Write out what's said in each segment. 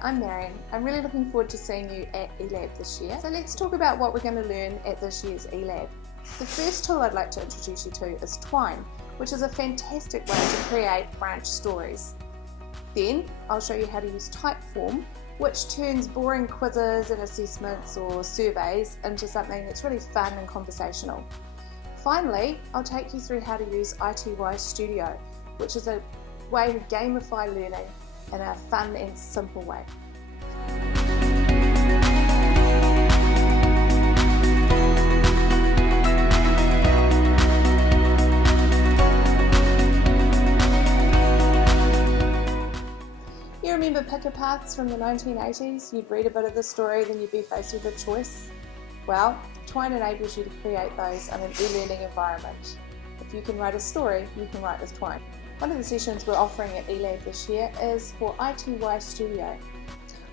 Hi, I'm Marion. I'm really looking forward to seeing you at eLab this year. So let's talk about what we're going to learn at this year's eLab. The first tool I'd like to introduce you to is Twine, which is a fantastic way to create branch stories. Then I'll show you how to use Typeform, which turns boring quizzes and assessments or surveys into something that's really fun and conversational. Finally, I'll take you through how to use ITY Studio, which is a way to gamify learning in a fun and simple way. You remember picker paths from the 1980s? You'd read a bit of the story, then you'd be faced with a choice. Well, Twine enables you to create those in an e-learning environment. If you can write a story, you can write with Twine. One of the sessions we're offering at eLab this year is for ITY Studio.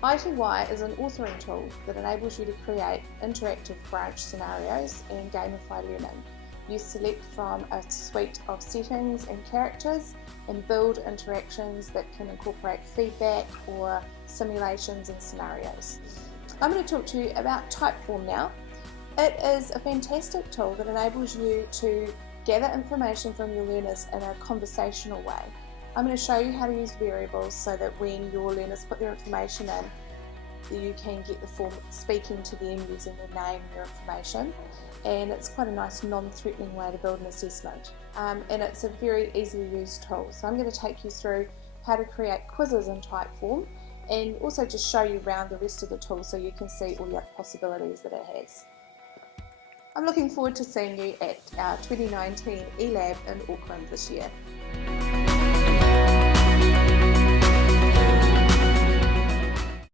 ITY is an authoring tool that enables you to create interactive branch scenarios and gamify learning. You select from a suite of settings and characters and build interactions that can incorporate feedback or simulations and scenarios. I'm going to talk to you about Typeform now. It is a fantastic tool that enables you to gather information from your learners in a conversational way. I'm going to show you how to use variables so that when your learners put their information in, you can get the form speaking to them using their name and their information. And it's quite a nice non-threatening way to build an assessment. And it's a very easily used tool. So I'm going to take you through how to create quizzes in Typeform and also just show you around the rest of the tool so you can see all the other possibilities that it has. I'm looking forward to seeing you at our 2019 eLab in Auckland this year.